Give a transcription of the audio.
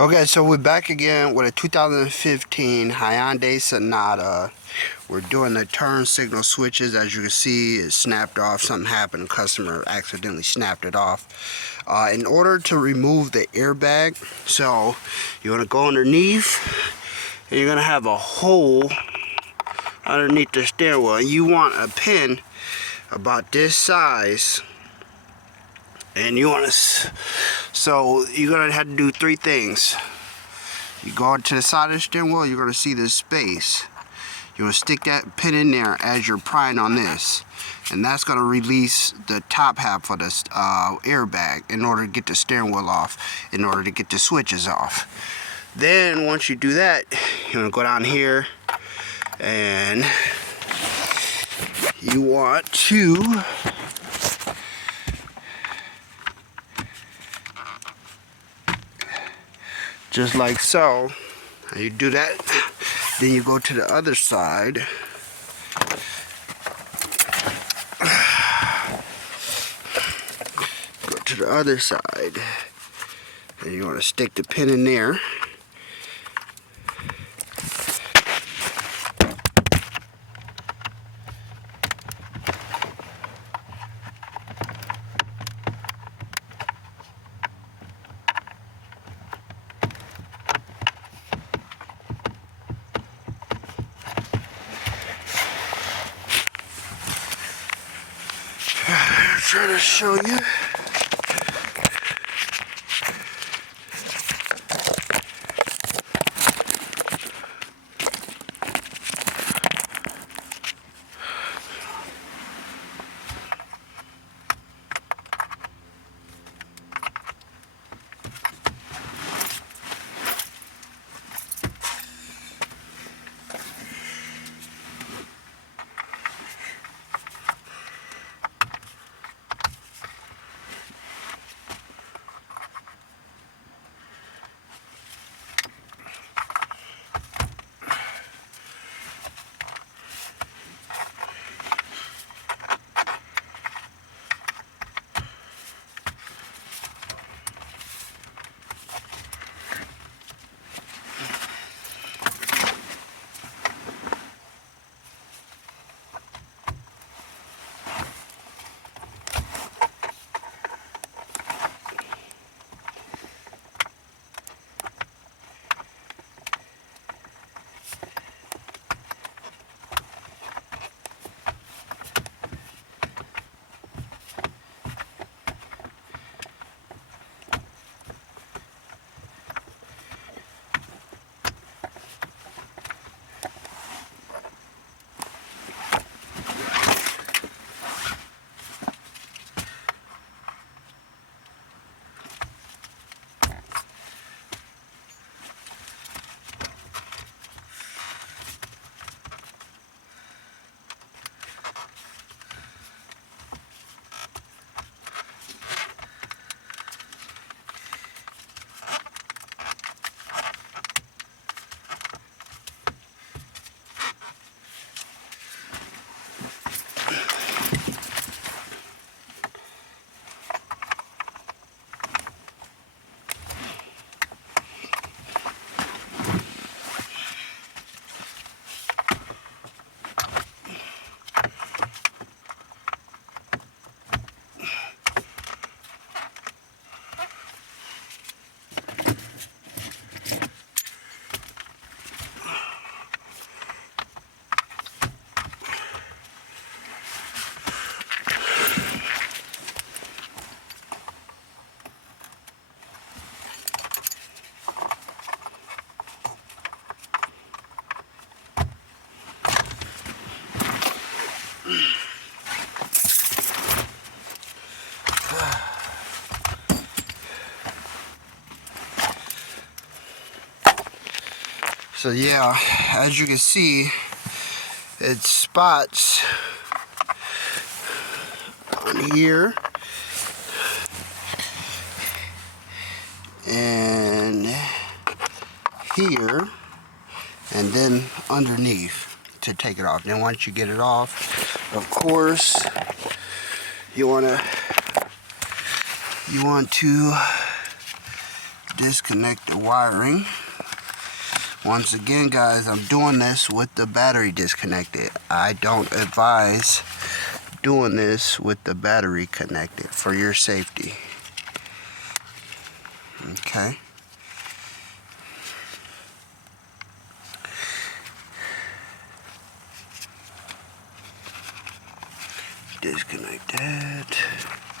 Okay, so we're back again with a 2015 Hyundai Sonata. We're doing the turn signal switches. As you can see, it snapped off. Something happened. The customer accidentally snapped it off. In order to remove the airbag, so you're going to go underneath, and you're going to have a hole underneath the steering wheel. And you want a pin about this size. And you want to, so you're going to have to do three things. You go to the side of the steering wheel, you're going to see this space. You're going to stick that pin in there as you're prying on this. And that's going to release the top half of this airbag in order to get the steering wheel off, in order to get the switches off. Then once you do that, you're going to go down here and you want to just like so. And you do that, then you go to the other side. Go to the other side. And you want to stick the pin in there. Try to show you. So yeah, as you can see, it spots on here and here and then underneath to take it off. Then once you get it off, of course, you want to disconnect the wiring. Once again, guys, I'm doing this with the battery disconnected. I don't advise doing this with the battery connected for your safety. Okay. Disconnect that.